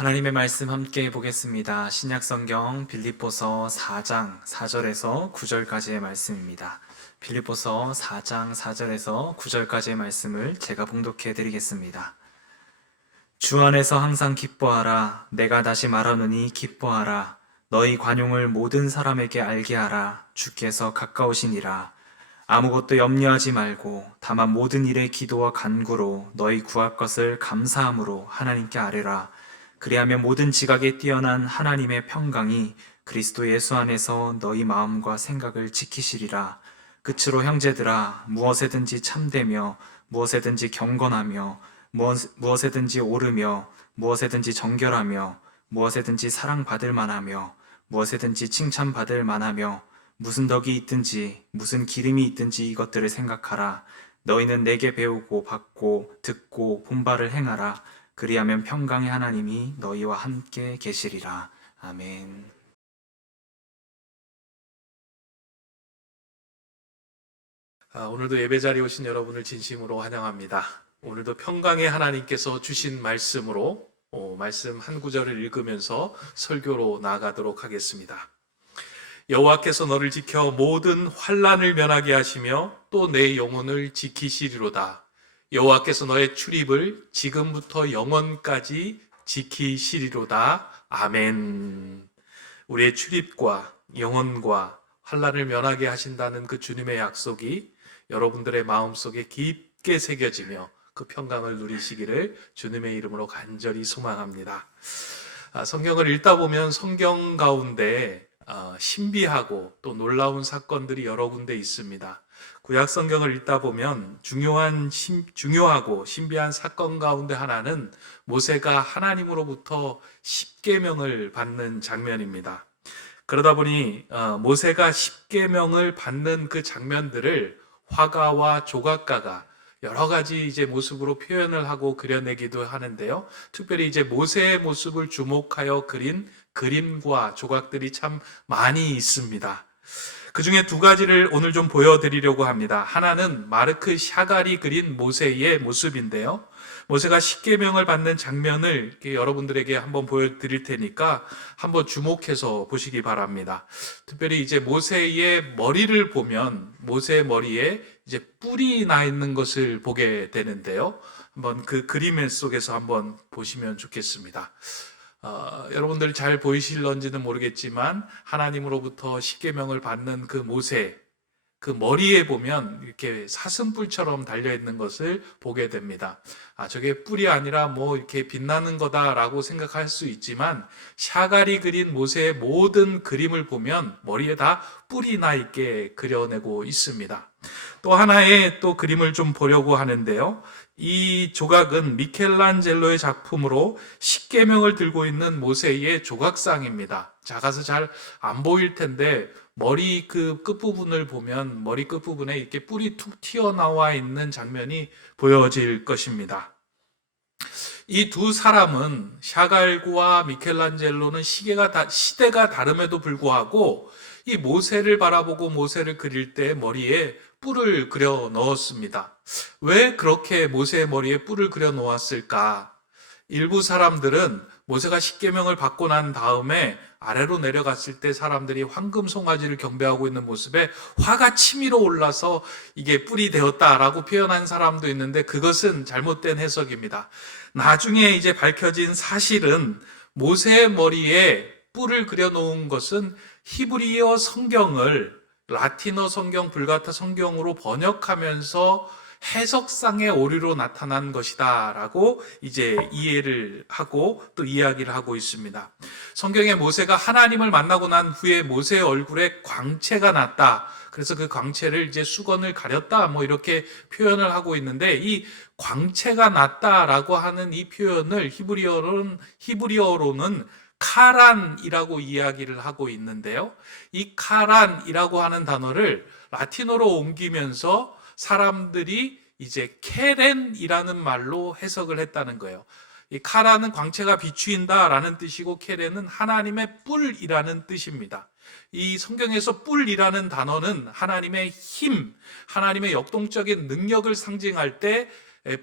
하나님의 말씀 함께 보겠습니다. 신약성경 빌립보서 4장 4절에서 9절까지의 말씀입니다. 빌립보서 4장 4절에서 9절까지의 말씀을 제가 봉독해 드리겠습니다. 주 안에서 항상 기뻐하라. 내가 다시 말하노니 기뻐하라. 너희 관용을 모든 사람에게 알게 하라. 주께서 가까우시니라. 아무것도 염려하지 말고 다만 모든 일에 기도와 간구로 너희 구할 것을 감사함으로 하나님께 아뢰라. 그리하면 모든 지각에 뛰어난 하나님의 평강이 그리스도 예수 안에서 너희 마음과 생각을 지키시리라. 끝으로 형제들아, 무엇에든지 참되며 무엇에든지 경건하며 무엇에든지 오르며 무엇에든지 정결하며 무엇에든지 사랑받을 만하며 무엇에든지 칭찬받을 만하며 무슨 덕이 있든지 무슨 기름이 있든지 이것들을 생각하라. 너희는 내게 배우고 받고 듣고 본바를 행하라. 그리하면 평강의 하나님이 너희와 함께 계시리라. 아멘. 오늘도 예배 자리에 오신 여러분을 진심으로 환영합니다. 오늘도 평강의 하나님께서 주신 말씀으로 말씀 한 구절을 읽으면서 설교로 나아가도록 하겠습니다. 여호와께서 너를 지켜 모든 환난을 면하게 하시며 또 내 영혼을 지키시리로다. 여호와께서 너의 출입을 지금부터 영원까지 지키시리로다. 아멘. 우리의 출입과 영혼과 환난을 면하게 하신다는 그 주님의 약속이 여러분들의 마음속에 깊게 새겨지며 그 평강을 누리시기를 주님의 이름으로 간절히 소망합니다. 성경을 읽다 보면 성경 가운데 신비하고 또 놀라운 사건들이 여러 군데 있습니다. 구약 성경을 읽다 보면 중요하고 신비한 사건 가운데 하나는 모세가 하나님으로부터 십계명을 받는 장면입니다. 그러다 보니 모세가 십계명을 받는 그 장면들을 화가와 조각가가 여러 가지 이제 모습으로 표현을 하고 그려내기도 하는데요. 특별히 이제 모세의 모습을 주목하여 그린 그림과 조각들이 참 많이 있습니다. 그 중에 두 가지를 오늘 좀 보여드리려고 합니다. 하나는 마르크 샤갈이 그린 모세의 모습인데요. 모세가 십계명을 받는 장면을 여러분들에게 한번 보여드릴 테니까 한번 주목해서 보시기 바랍니다. 특별히 이제 모세의 머리를 보면 모세의 머리에 이제 뿔이 나 있는 것을 보게 되는데요. 한번 그 그림 속에서 한번 보시면 좋겠습니다. 여러분들이 잘 보이실런지는 모르겠지만 하나님으로부터 십계명을 받는 그 모세, 그 머리에 보면 이렇게 사슴뿔처럼 달려있는 것을 보게 됩니다. 저게 뿔이 아니라 뭐 이렇게 빛나는 거다라고 생각할 수 있지만 샤갈이 그린 모세의 모든 그림을 보면 머리에 다 뿔이 나 있게 그려내고 있습니다. 또 하나의 또 그림을 좀 보려고 하는데요. 이 조각은 미켈란젤로의 작품으로 십계명을 들고 있는 모세의 조각상입니다. 작아서 잘 안 보일 텐데 머리 그 끝부분을 보면 머리 끝부분에 이렇게 뿔이 툭 튀어나와 있는 장면이 보여질 것입니다. 이 두 사람은 샤갈과 미켈란젤로는 시대가 다름에도 불구하고 이 모세를 바라보고 모세를 그릴 때 머리에 뿔을 그려 넣었습니다. 왜 그렇게 모세의 머리에 뿔을 그려 놓았을까? 일부 사람들은 모세가 십계명을 받고 난 다음에 아래로 내려갔을 때 사람들이 황금 송아지를 경배하고 있는 모습에 화가 치밀어 올라서 이게 뿔이 되었다라고 표현한 사람도 있는데 그것은 잘못된 해석입니다. 나중에 이제 밝혀진 사실은 모세의 머리에 뿔을 그려 놓은 것은 히브리어 성경을 라틴어 성경, 불가타 성경으로 번역하면서 해석상의 오류로 나타난 것이다 라고 이제 이해를 하고 또 이야기를 하고 있습니다. 성경에 모세가 하나님을 만나고 난 후에 모세의 얼굴에 광채가 났다. 그래서 그 광채를 이제 수건을 가렸다 뭐 이렇게 표현을 하고 있는데 이 광채가 났다라고 하는 이 표현을 히브리어로는 카란이라고 이야기를 하고 있는데요. 이 카란이라고 하는 단어를 라틴어로 옮기면서 사람들이 이제 케렌이라는 말로 해석을 했다는 거예요. 이 카라는 광채가 비추인다라는 뜻이고 케렌은 하나님의 뿔이라는 뜻입니다. 이 성경에서 뿔이라는 단어는 하나님의 힘, 하나님의 역동적인 능력을 상징할 때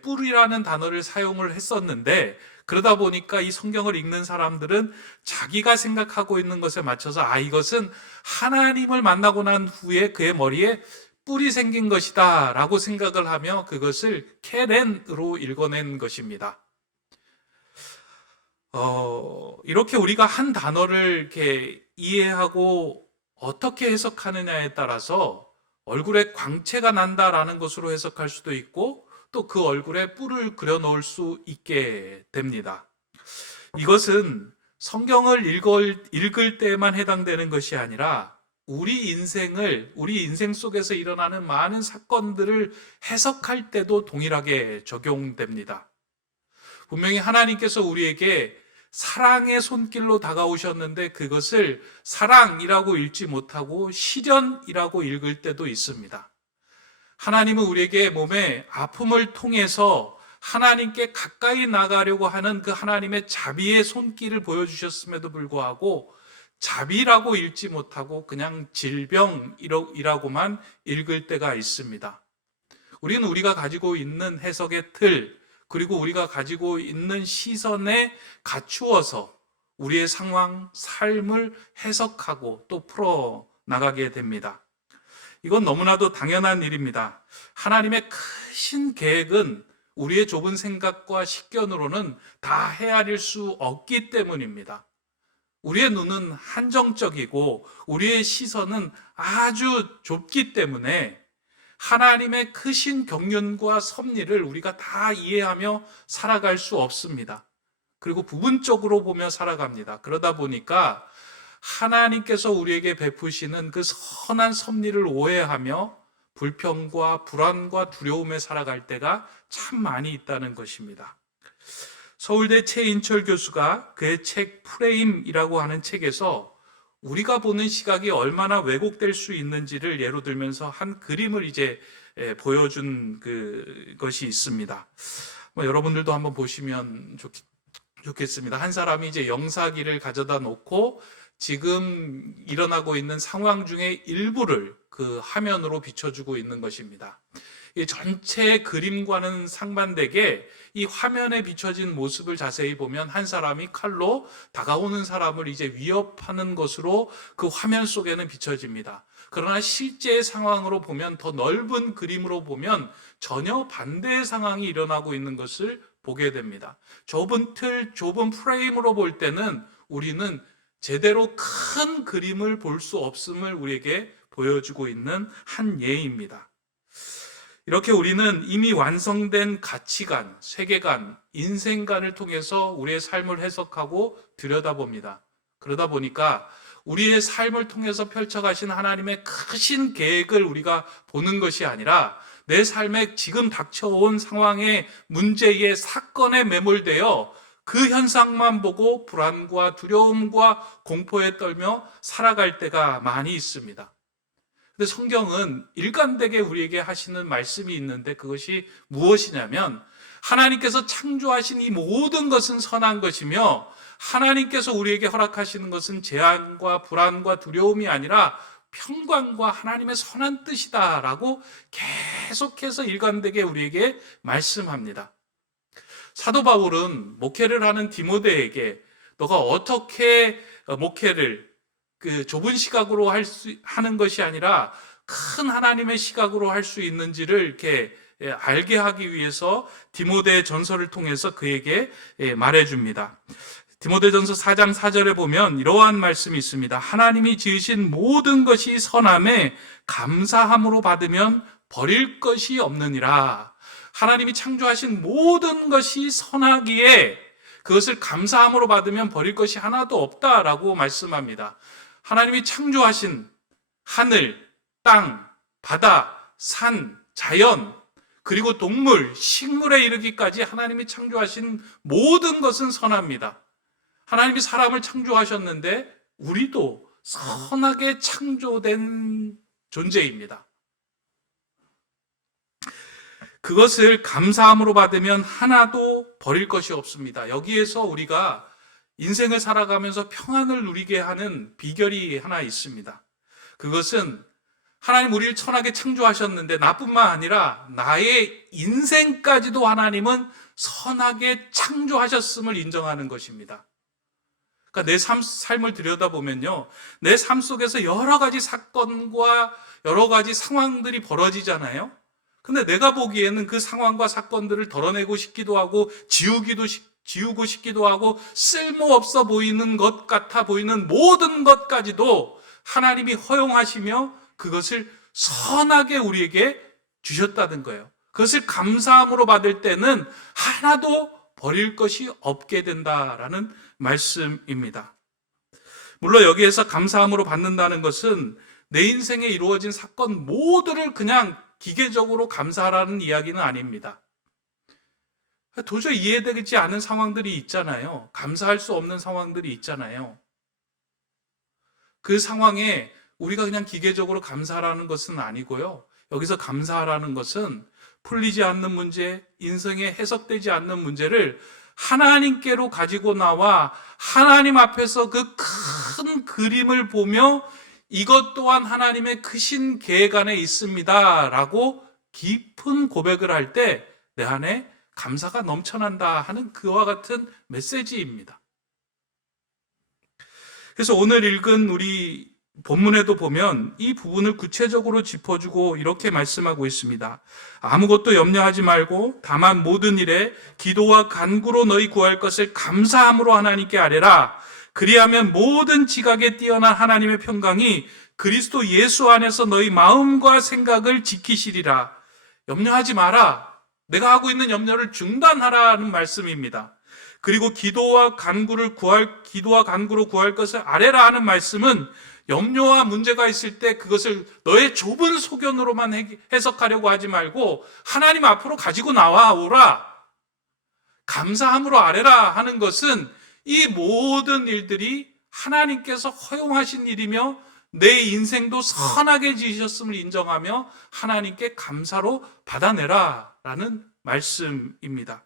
뿔이라는 단어를 사용을 했었는데 그러다 보니까 이 성경을 읽는 사람들은 자기가 생각하고 있는 것에 맞춰서 이것은 하나님을 만나고 난 후에 그의 머리에 뿔이 생긴 것이다 라고 생각을 하며 그것을 케렌으로 읽어낸 것입니다. 이렇게 우리가 한 단어를 이렇게 이해하고 어떻게 해석하느냐에 따라서 얼굴에 광채가 난다라는 것으로 해석할 수도 있고 또 그 얼굴에 뿔을 그려 놓을 수 있게 됩니다. 이것은 성경을 읽을 때만 해당되는 것이 아니라 우리 인생 속에서 일어나는 많은 사건들을 해석할 때도 동일하게 적용됩니다. 분명히 하나님께서 우리에게 사랑의 손길로 다가오셨는데 그것을 사랑이라고 읽지 못하고 시련이라고 읽을 때도 있습니다. 하나님은 우리에게 몸의 아픔을 통해서 하나님께 가까이 나가려고 하는 그 하나님의 자비의 손길을 보여주셨음에도 불구하고 자비라고 읽지 못하고 그냥 질병이라고만 읽을 때가 있습니다. 우리는 우리가 가지고 있는 해석의 틀, 그리고 우리가 가지고 있는 시선에 갖추어서 우리의 상황, 삶을 해석하고 또 풀어 나가게 됩니다. 이건 너무나도 당연한 일입니다. 하나님의 크신 계획은 우리의 좁은 생각과 식견으로는 다 헤아릴 수 없기 때문입니다. 우리의 눈은 한정적이고 우리의 시선은 아주 좁기 때문에 하나님의 크신 경륜과 섭리를 우리가 다 이해하며 살아갈 수 없습니다. 그리고 부분적으로 보며 살아갑니다. 그러다 보니까 하나님께서 우리에게 베푸시는 그 선한 섭리를 오해하며 불평과 불안과 두려움에 살아갈 때가 참 많이 있다는 것입니다. 서울대 최인철 교수가 그의 책 프레임이라고 하는 책에서 우리가 보는 시각이 얼마나 왜곡될 수 있는지를 예로 들면서 한 그림을 이제 보여준 것이 있습니다. 여러분들도 한번 보시면 좋겠습니다. 한 사람이 이제 영사기를 가져다 놓고 지금 일어나고 있는 상황 중에 일부를 그 화면으로 비춰주고 있는 것입니다. 이 전체 그림과는 상반되게 이 화면에 비춰진 모습을 자세히 보면 한 사람이 칼로 다가오는 사람을 이제 위협하는 것으로 그 화면 속에는 비춰집니다. 그러나 실제 상황으로 보면 더 넓은 그림으로 보면 전혀 반대의 상황이 일어나고 있는 것을 보게 됩니다. 좁은 틀, 좁은 프레임으로 볼 때는 우리는 제대로 큰 그림을 볼 수 없음을 우리에게 보여주고 있는 한 예입니다. 이렇게 우리는 이미 완성된 가치관, 세계관, 인생관을 통해서 우리의 삶을 해석하고 들여다봅니다. 그러다 보니까 우리의 삶을 통해서 펼쳐가신 하나님의 크신 계획을 우리가 보는 것이 아니라 내 삶에 지금 닥쳐온 상황의 문제의 사건에 매몰되어 그 현상만 보고 불안과 두려움과 공포에 떨며 살아갈 때가 많이 있습니다. 근데 성경은 일관되게 우리에게 하시는 말씀이 있는데 그것이 무엇이냐면 하나님께서 창조하신 이 모든 것은 선한 것이며 하나님께서 우리에게 허락하시는 것은 재앙과 불안과 두려움이 아니라 평강과 하나님의 선한 뜻이다라고 계속해서 일관되게 우리에게 말씀합니다. 사도 바울은 목회를 하는 디모데에게 너가 어떻게 목회를 좁은 시각으로 하는 것이 아니라 큰 하나님의 시각으로 할 수 있는지를 이렇게 알게 하기 위해서 디모데 전서를 통해서 그에게 말해줍니다. 디모데전서 4장 4절에 보면 이러한 말씀이 있습니다. 하나님이 지으신 모든 것이 선함에 감사함으로 받으면 버릴 것이 없느니라. 하나님이 창조하신 모든 것이 선하기에 그것을 감사함으로 받으면 버릴 것이 하나도 없다라고 말씀합니다. 하나님이 창조하신 하늘, 땅, 바다, 산, 자연, 그리고 동물, 식물에 이르기까지 하나님이 창조하신 모든 것은 선합니다. 하나님이 사람을 창조하셨는데 우리도 선하게 창조된 존재입니다. 그것을 감사함으로 받으면 하나도 버릴 것이 없습니다. 여기에서 우리가 인생을 살아가면서 평안을 누리게 하는 비결이 하나 있습니다. 그것은 하나님 우리를 선하게 창조하셨는데 나뿐만 아니라 나의 인생까지도 하나님은 선하게 창조하셨음을 인정하는 것입니다. 그러니까 내 삶을 들여다보면요, 내 삶 속에서 여러 가지 사건과 여러 가지 상황들이 벌어지잖아요. 근데 내가 보기에는 그 상황과 사건들을 덜어내고 싶기도 하고 지우고 싶기도 하고 쓸모없어 보이는 것 같아 보이는 모든 것까지도 하나님이 허용하시며 그것을 선하게 우리에게 주셨다는 거예요. 그것을 감사함으로 받을 때는 하나도 버릴 것이 없게 된다라는 말씀입니다. 물론 여기에서 감사함으로 받는다는 것은 내 인생에 이루어진 사건 모두를 그냥 기계적으로 감사하라는 이야기는 아닙니다. 도저히 이해되지 않은 상황들이 있잖아요. 감사할 수 없는 상황들이 있잖아요. 그 상황에 우리가 그냥 기계적으로 감사하라는 것은 아니고요. 여기서 감사하라는 것은 풀리지 않는 문제, 인생에 해석되지 않는 문제를 하나님께로 가지고 나와 하나님 앞에서 그 큰 그림을 보며 이것 또한 하나님의 크신 계획 안에 있습니다 라고 깊은 고백을 할 때 내 안에 감사가 넘쳐난다 하는 그와 같은 메시지입니다. 그래서 오늘 읽은 우리 본문에도 보면 이 부분을 구체적으로 짚어주고 이렇게 말씀하고 있습니다. 아무것도 염려하지 말고 다만 모든 일에 기도와 간구로 너희 구할 것을 감사함으로 하나님께 아뢰라. 그리하면 모든 지각에 뛰어난 하나님의 평강이 그리스도 예수 안에서 너희 마음과 생각을 지키시리라. 염려하지 마라. 내가 하고 있는 염려를 중단하라는 말씀입니다. 그리고 기도와 간구로 구할 것을 아뢰라 하는 말씀은 염려와 문제가 있을 때 그것을 너의 좁은 소견으로만 해석하려고 하지 말고 하나님 앞으로 가지고 나와오라. 감사함으로 아뢰라 하는 것은 이 모든 일들이 하나님께서 허용하신 일이며 내 인생도 선하게 지으셨음을 인정하며 하나님께 감사로 받아내라 라는 말씀입니다.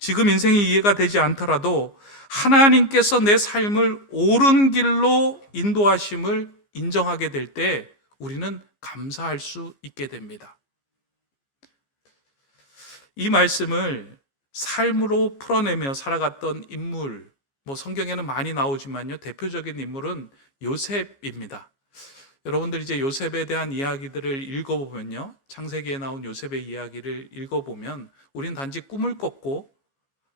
지금 인생이 이해가 되지 않더라도 하나님께서 내 삶을 옳은 길로 인도하심을 인정하게 될 때 우리는 감사할 수 있게 됩니다. 이 말씀을 삶으로 풀어내며 살아갔던 인물, 성경에는 많이 나오지만요, 대표적인 인물은 요셉입니다. 여러분들 이제 요셉에 대한 이야기들을 읽어보면요, 창세기에 나온 요셉의 이야기를 읽어보면 우리는 단지 꿈을 꿨고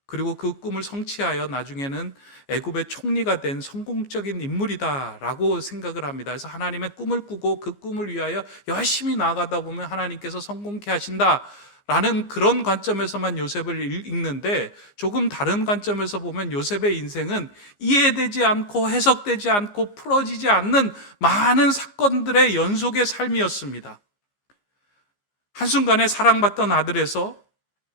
그리고 그 꿈을 성취하여 나중에는 애굽의 총리가 된 성공적인 인물이다라고 생각을 합니다. 그래서 하나님의 꿈을 꾸고 그 꿈을 위하여 열심히 나아가다 보면 하나님께서 성공케 하신다라는 그런 관점에서만 요셉을 읽는데, 조금 다른 관점에서 보면 요셉의 인생은 이해되지 않고 해석되지 않고 풀어지지 않는 많은 사건들의 연속의 삶이었습니다. 한순간에 사랑받던 아들에서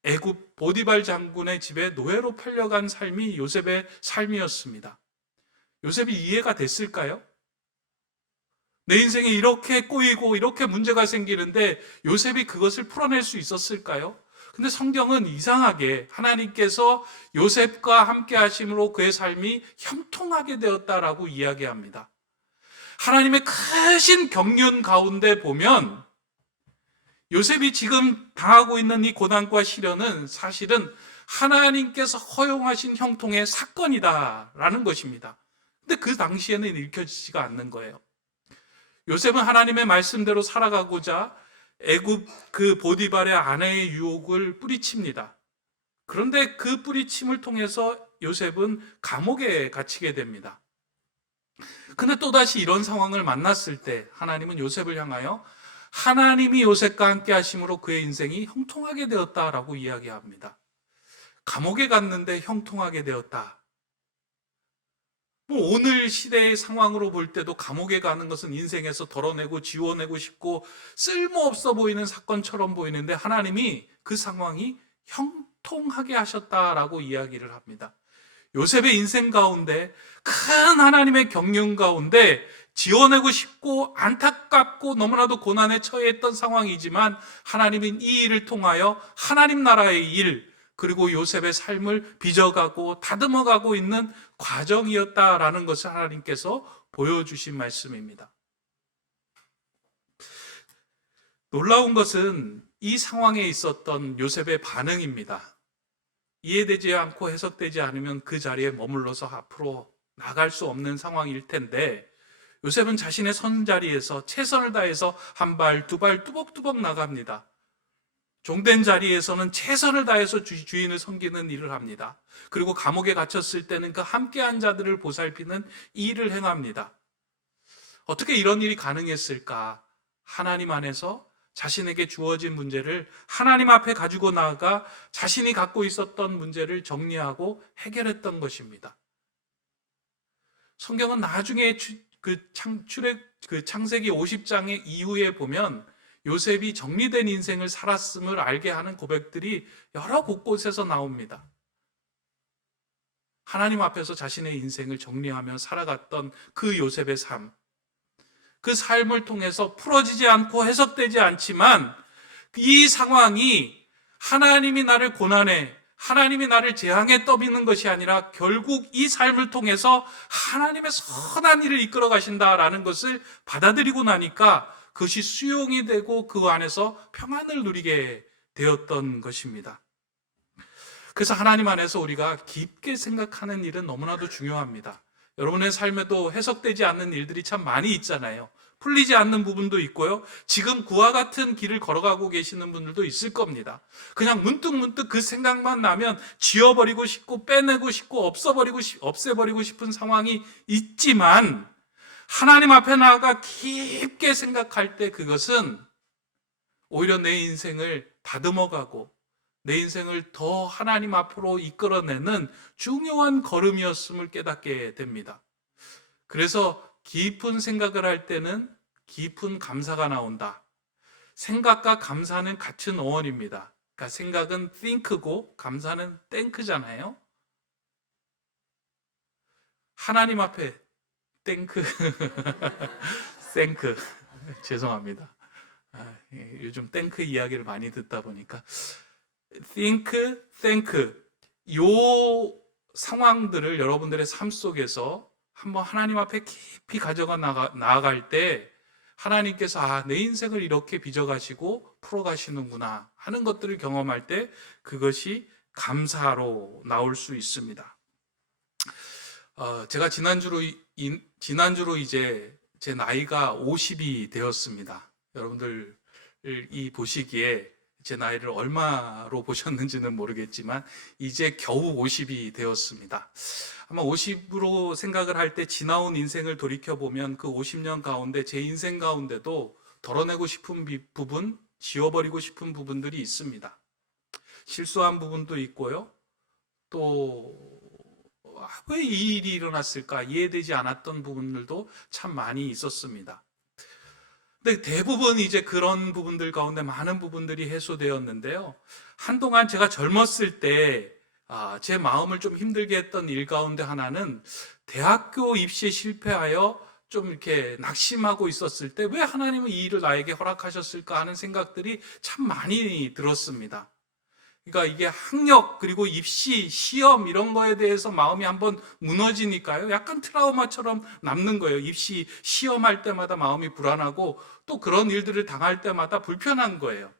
애굽 보디발 장군의 집에 노예로 팔려간 삶이 요셉의 삶이었습니다. 요셉이 이해가 됐을까요? 내 인생에 이렇게 꼬이고 이렇게 문제가 생기는데 요셉이 그것을 풀어낼 수 있었을까요? 근데 성경은 이상하게 하나님께서 요셉과 함께 하심으로 그의 삶이 형통하게 되었다라고 이야기합니다. 하나님의 크신 경륜 가운데 보면 요셉이 지금 당하고 있는 이 고난과 시련은 사실은 하나님께서 허용하신 형통의 사건이다라는 것입니다. 근데 그 당시에는 읽혀지지가 않는 거예요. 요셉은 하나님의 말씀대로 살아가고자 애굽 그 보디발의 아내의 유혹을 뿌리칩니다. 그런데 그 뿌리침을 통해서 요셉은 감옥에 갇히게 됩니다. 근데 또다시 이런 상황을 만났을 때 하나님은 요셉을 향하여 하나님이 요셉과 함께 하심으로 그의 인생이 형통하게 되었다라고 이야기합니다. 감옥에 갔는데 형통하게 되었다. 오늘 시대의 상황으로 볼 때도 감옥에 가는 것은 인생에서 덜어내고 지워내고 싶고 쓸모없어 보이는 사건처럼 보이는데 하나님이 그 상황이 형통하게 하셨다라고 이야기를 합니다. 요셉의 인생 가운데 큰 하나님의 경륜 가운데 지워내고 싶고 안타깝고 너무나도 고난에 처해있던 상황이지만 하나님은 이 일을 통하여 하나님 나라의 일, 그리고 요셉의 삶을 빚어가고 다듬어가고 있는 과정이었다라는 것을 하나님께서 보여주신 말씀입니다. 놀라운 것은 이 상황에 있었던 요셉의 반응입니다. 이해되지 않고 해석되지 않으면 그 자리에 머물러서 앞으로 나갈 수 없는 상황일 텐데, 요셉은 자신의 선 자리에서 최선을 다해서 한 발, 두 발 뚜벅뚜벅 나갑니다. 종된 자리에서는 최선을 다해서 주인을 섬기는 일을 합니다. 그리고 감옥에 갇혔을 때는 그 함께한 자들을 보살피는 이 일을 행합니다. 어떻게 이런 일이 가능했을까? 하나님 안에서 자신에게 주어진 문제를 하나님 앞에 가지고 나아가 자신이 갖고 있었던 문제를 정리하고 해결했던 것입니다. 성경은 나중에 창세기 50장의 이후에 보면 요셉이 정리된 인생을 살았음을 알게 하는 고백들이 여러 곳곳에서 나옵니다. 하나님 앞에서 자신의 인생을 정리하며 살아갔던 그 요셉의 삶, 그 삶을 통해서 풀어지지 않고 해석되지 않지만 이 상황이 하나님이 나를 고난해, 하나님이 나를 재앙에 떠미는 것이 아니라 결국 이 삶을 통해서 하나님의 선한 일을 이끌어 가신다라는 것을 받아들이고 나니까 그것이 수용이 되고 그 안에서 평안을 누리게 되었던 것입니다. 그래서 하나님 안에서 우리가 깊게 생각하는 일은 너무나도 중요합니다. 여러분의 삶에도 해석되지 않는 일들이 참 많이 있잖아요. 풀리지 않는 부분도 있고요. 지금 그와 같은 길을 걸어가고 계시는 분들도 있을 겁니다. 그냥 문득문득 그 생각만 나면 지워버리고 싶고 빼내고 싶고 없애버리고 싶은 상황이 있지만 하나님 앞에 나아가 깊게 생각할 때 그것은 오히려 내 인생을 다듬어가고 내 인생을 더 하나님 앞으로 이끌어내는 중요한 걸음이었음을 깨닫게 됩니다. 그래서 깊은 생각을 할 때는 깊은 감사가 나온다. 생각과 감사는 같은 어원입니다. 그러니까 생각은 think고 감사는 think잖아요. 하나님 앞에 think, thank, 죄송합니다. 요즘 think 이야기를 많이 듣다 보니까 think, thank 요 상황들을 여러분들의 삶 속에서 한번 하나님 앞에 깊이 가져가 나아갈 때 하나님께서 내 인생을 이렇게 빚어가시고 풀어가시는구나 하는 것들을 경험할 때 그것이 감사로 나올 수 있습니다. 제가 지난주로 이제 제 나이가 50이 되었습니다. 여러분들이 보시기에 제 나이를 얼마로 보셨는지는 모르겠지만 이제 겨우 50이 되었습니다. 아마 50으로 생각을 할 때 지나온 인생을 돌이켜보면 그 50년 가운데 제 인생 가운데도 덜어내고 싶은 부분, 지워버리고 싶은 부분들이 있습니다. 실수한 부분도 있고요. 또 왜 이 일이 일어났을까 이해되지 않았던 부분들도 참 많이 있었습니다. 근데 대부분 이제 그런 부분들 가운데 많은 부분들이 해소되었는데요. 한동안 제가 젊었을 때 제 마음을 좀 힘들게 했던 일 가운데 하나는 대학교 입시에 실패하여 좀 이렇게 낙심하고 있었을 때 왜 하나님은 이 일을 나에게 허락하셨을까 하는 생각들이 참 많이 들었습니다. 그러니까 이게 학력 그리고 입시, 시험 이런 거에 대해서 마음이 한번 무너지니까요. 약간 트라우마처럼 남는 거예요. 입시, 시험할 때마다 마음이 불안하고 또 그런 일들을 당할 때마다 불편한 거예요.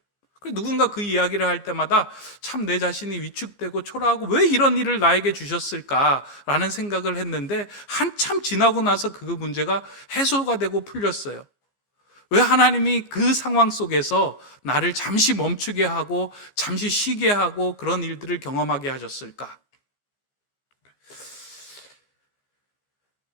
누군가 그 이야기를 할 때마다 참 내 자신이 위축되고 초라하고 왜 이런 일을 나에게 주셨을까라는 생각을 했는데 한참 지나고 나서 그 문제가 해소가 되고 풀렸어요. 왜 하나님이 그 상황 속에서 나를 잠시 멈추게 하고 잠시 쉬게 하고 그런 일들을 경험하게 하셨을까?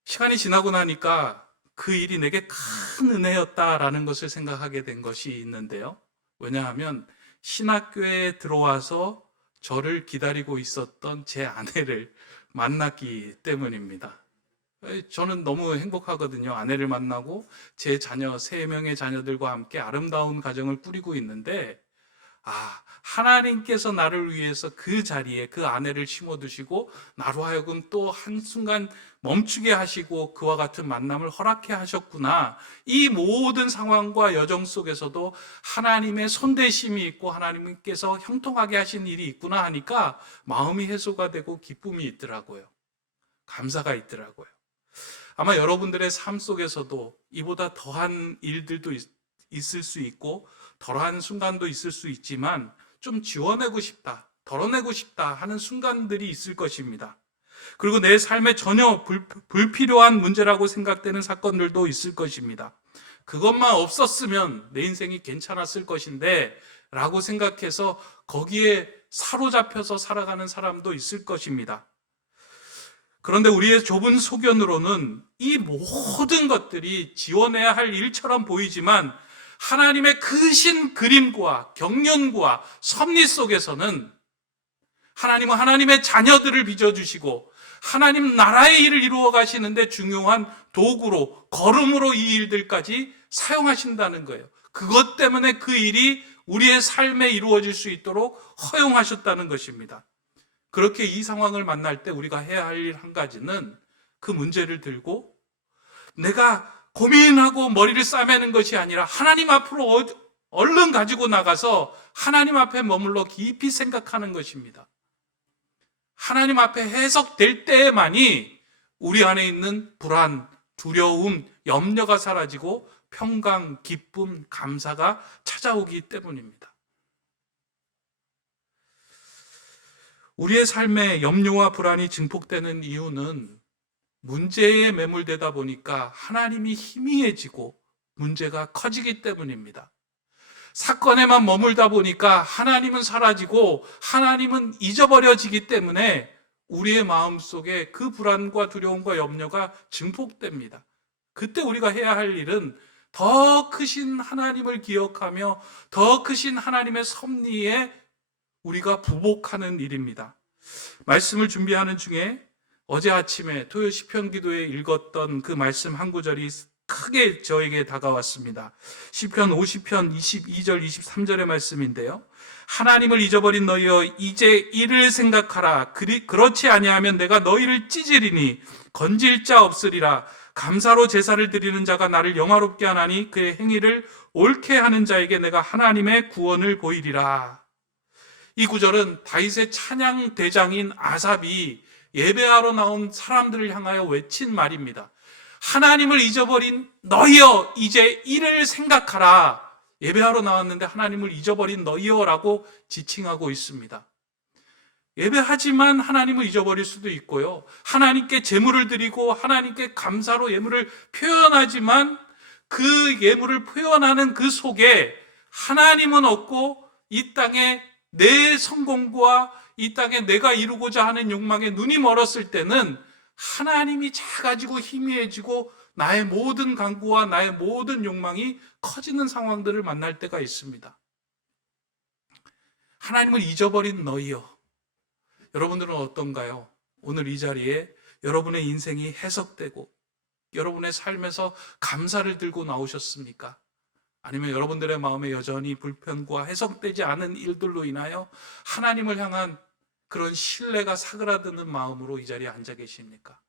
시간이 지나고 나니까 그 일이 내게 큰 은혜였다라는 것을 생각하게 된 것이 있는데요. 왜냐하면 신학교에 들어와서 저를 기다리고 있었던 제 아내를 만났기 때문입니다. 저는 너무 행복하거든요. 아내를 만나고 제 자녀 3명의 자녀들과 함께 아름다운 가정을 꾸리고 있는데 하나님께서 나를 위해서 그 자리에 그 아내를 심어두시고 나로 하여금 또 한순간 멈추게 하시고 그와 같은 만남을 허락해 하셨구나. 이 모든 상황과 여정 속에서도 하나님의 손대심이 있고 하나님께서 형통하게 하신 일이 있구나 하니까 마음이 해소가 되고 기쁨이 있더라고요. 감사가 있더라고요. 아마 여러분들의 삶 속에서도 이보다 더한 일들도 있을 수 있고 덜한 순간도 있을 수 있지만 좀 지워내고 싶다, 덜어내고 싶다 하는 순간들이 있을 것입니다. 그리고 내 삶에 전혀 불필요한 문제라고 생각되는 사건들도 있을 것입니다. 그것만 없었으면 내 인생이 괜찮았을 것인데 라고 생각해서 거기에 사로잡혀서 살아가는 사람도 있을 것입니다. 그런데 우리의 좁은 소견으로는 이 모든 것들이 지원해야 할 일처럼 보이지만 하나님의 크신 그림과 경륜과 섭리 속에서는 하나님은 하나님의 자녀들을 빚어주시고 하나님 나라의 일을 이루어 가시는데 중요한 도구로, 걸음으로 이 일들까지 사용하신다는 거예요. 그것 때문에 그 일이 우리의 삶에 이루어질 수 있도록 허용하셨다는 것입니다. 그렇게 이 상황을 만날 때 우리가 해야 할 일 한 가지는 그 문제를 들고 내가 고민하고 머리를 싸매는 것이 아니라 하나님 앞으로 얼른 가지고 나가서 하나님 앞에 머물러 깊이 생각하는 것입니다. 하나님 앞에 해석될 때에만이 우리 안에 있는 불안, 두려움, 염려가 사라지고 평강, 기쁨, 감사가 찾아오기 때문입니다. 우리의 삶에 염려와 불안이 증폭되는 이유는 문제에 매몰되다 보니까 하나님이 희미해지고 문제가 커지기 때문입니다. 사건에만 머물다 보니까 하나님은 사라지고 하나님은 잊어버려지기 때문에 우리의 마음속에 그 불안과 두려움과 염려가 증폭됩니다. 그때 우리가 해야 할 일은 더 크신 하나님을 기억하며 더 크신 하나님의 섭리에 우리가 부복하는 일입니다. 말씀을 준비하는 중에 어제 아침에 토요 시편 기도에 읽었던 그 말씀 한 구절이 크게 저에게 다가왔습니다. 시편 50편 22절 23절의 말씀인데요. 하나님을 잊어버린 너희여 이제 이를 생각하라. 그렇지 아니하면 내가 너희를 찢으리니 건질 자 없으리라. 감사로 제사를 드리는 자가 나를 영화롭게 하나니 그의 행위를 옳게 하는 자에게 내가 하나님의 구원을 보이리라. 이 구절은 다윗의 찬양 대장인 아삽이 예배하러 나온 사람들을 향하여 외친 말입니다. 하나님을 잊어버린 너희여 이제 이를 생각하라. 예배하러 나왔는데 하나님을 잊어버린 너희여라고 지칭하고 있습니다. 예배하지만 하나님을 잊어버릴 수도 있고요. 하나님께 제물을 드리고 하나님께 감사로 예물을 표현하지만 그 예물을 표현하는 그 속에 하나님은 없고 이 땅에 내 성공과 이 땅에 내가 이루고자 하는 욕망에 눈이 멀었을 때는 하나님이 작아지고 희미해지고 나의 모든 간구와 나의 모든 욕망이 커지는 상황들을 만날 때가 있습니다. 하나님을 잊어버린 너희여. 여러분들은 어떤가요? 오늘 이 자리에 여러분의 인생이 해석되고 여러분의 삶에서 감사를 들고 나오셨습니까? 아니면 여러분들의 마음에 여전히 불편과 해석되지 않은 일들로 인하여 하나님을 향한 그런 신뢰가 사그라드는 마음으로 이 자리에 앉아 계십니까?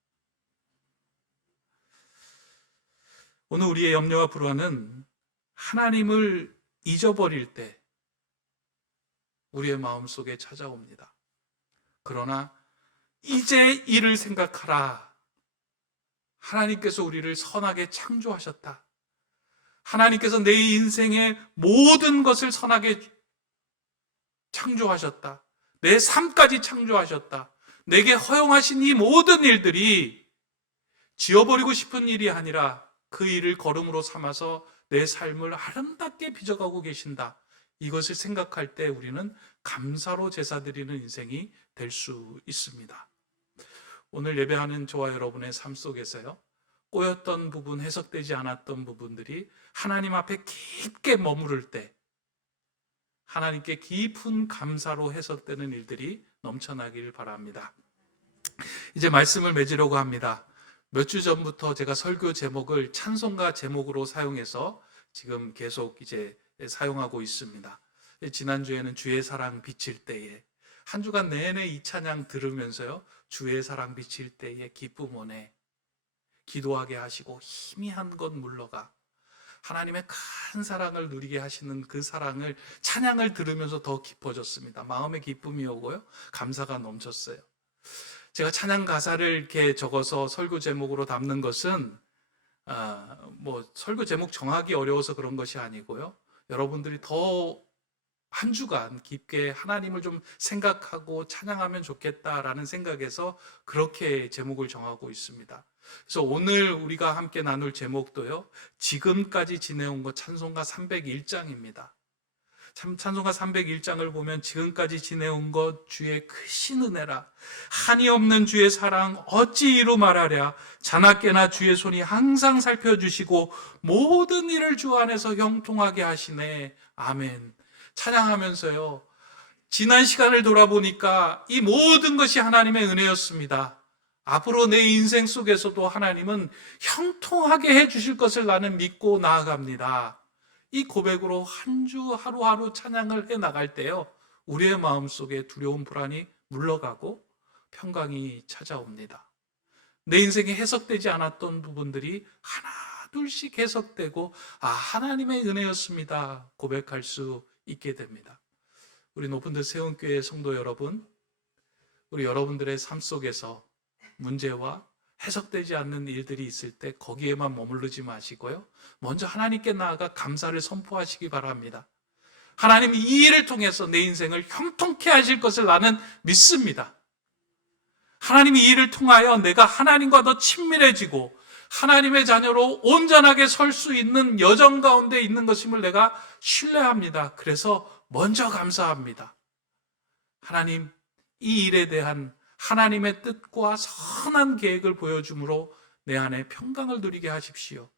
오늘 우리의 염려와 불안은 하나님을 잊어버릴 때 우리의 마음속에 찾아옵니다. 그러나 이제 이를 생각하라. 하나님께서 우리를 선하게 창조하셨다. 하나님께서 내 인생의 모든 것을 선하게 창조하셨다. 내 삶까지 창조하셨다. 내게 허용하신 이 모든 일들이 지워버리고 싶은 일이 아니라 그 일을 걸음으로 삼아서 내 삶을 아름답게 빚어가고 계신다. 이것을 생각할 때 우리는 감사로 제사드리는 인생이 될 수 있습니다. 오늘 예배하는 저와 여러분의 삶 속에서요, 꼬였던 부분, 해석되지 않았던 부분들이 하나님 앞에 깊게 머무를 때 하나님께 깊은 감사로 해석되는 일들이 넘쳐나길 바랍니다. 이제 말씀을 맺으려고 합니다. 몇 주 전부터 제가 설교 제목을 찬송가 제목으로 사용해서 지금 계속 이제 사용하고 있습니다. 지난주에는 주의 사랑 비칠 때에, 한 주간 내내 이 찬양 들으면서요, 주의 사랑 비칠 때에 기쁨 오네, 기도하게 하시고 희미한 것 물러가, 하나님의 큰 사랑을 누리게 하시는 그 사랑을 찬양을 들으면서 더 깊어졌습니다. 마음의 기쁨이 오고요, 감사가 넘쳤어요. 제가 찬양 가사를 이렇게 적어서 설교 제목으로 담는 것은 설교 제목 정하기 어려워서 그런 것이 아니고요, 여러분들이 더 한 주간 깊게 하나님을 좀 생각하고 찬양하면 좋겠다라는 생각에서 그렇게 제목을 정하고 있습니다. 그래서 오늘 우리가 함께 나눌 제목도요, 지금까지 지내온 것 찬송가 301장입니다. 찬송가 301장을 보면 지금까지 지내온 것 주의 크신 은혜라, 한이 없는 주의 사랑 어찌 이루 말하랴, 자나깨나 주의 손이 항상 살펴주시고 모든 일을 주 안에서 형통하게 하시네. 아멘. 찬양하면서요, 지난 시간을 돌아보니까 이 모든 것이 하나님의 은혜였습니다. 앞으로 내 인생 속에서도 하나님은 형통하게 해주실 것을 나는 믿고 나아갑니다. 이 고백으로 한 주 하루하루 찬양을 해 나갈 때요, 우리의 마음속에 두려움 불안이 물러가고 평강이 찾아옵니다. 내 인생에 해석되지 않았던 부분들이 하나 둘씩 해석되고, 아, 하나님의 은혜였습니다 고백할 수 있게 됩니다. 우리 높은 데 세운교회 성도 여러분, 우리 여러분들의 삶 속에서 문제와 해석되지 않는 일들이 있을 때 거기에만 머무르지 마시고요, 먼저 하나님께 나아가 감사를 선포하시기 바랍니다. 하나님이 이 일을 통해서 내 인생을 형통케 하실 것을 나는 믿습니다. 하나님이 이 일을 통하여 내가 하나님과 더 친밀해지고 하나님의 자녀로 온전하게 설 수 있는 여정 가운데 있는 것임을 내가 신뢰합니다. 그래서 먼저 감사합니다. 하나님, 이 일에 대한 하나님의 뜻과 선한 계획을 보여줌으로 내 안에 평강을 누리게 하십시오.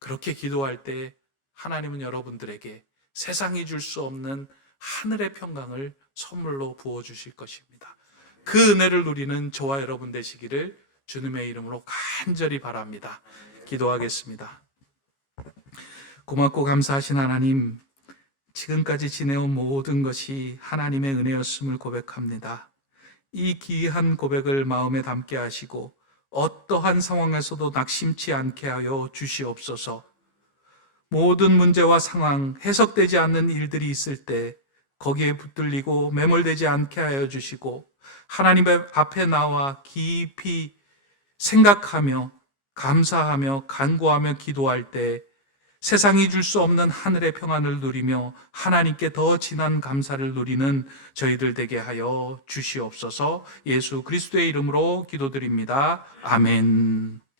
그렇게 기도할 때 하나님은 여러분들에게 세상이 줄 수 없는 하늘의 평강을 선물로 부어주실 것입니다. 그 은혜를 누리는 저와 여러분 되시기를 주님의 이름으로 간절히 바랍니다. 기도하겠습니다. 고맙고 감사하신 하나님, 지금까지 지내온 모든 것이 하나님의 은혜였음을 고백합니다. 이 귀한 고백을 마음에 담게 하시고 어떠한 상황에서도 낙심치 않게 하여 주시옵소서. 모든 문제와 상황, 해석되지 않는 일들이 있을 때 거기에 붙들리고 매몰되지 않게 하여 주시고, 하나님의 앞에 나와 깊이 생각하며 감사하며 간구하며 기도할 때 세상이 줄 수 없는 하늘의 평안을 누리며 하나님께 더 진한 감사를 누리는 저희들 되게 하여 주시옵소서. 예수 그리스도의 이름으로 기도드립니다. 아멘.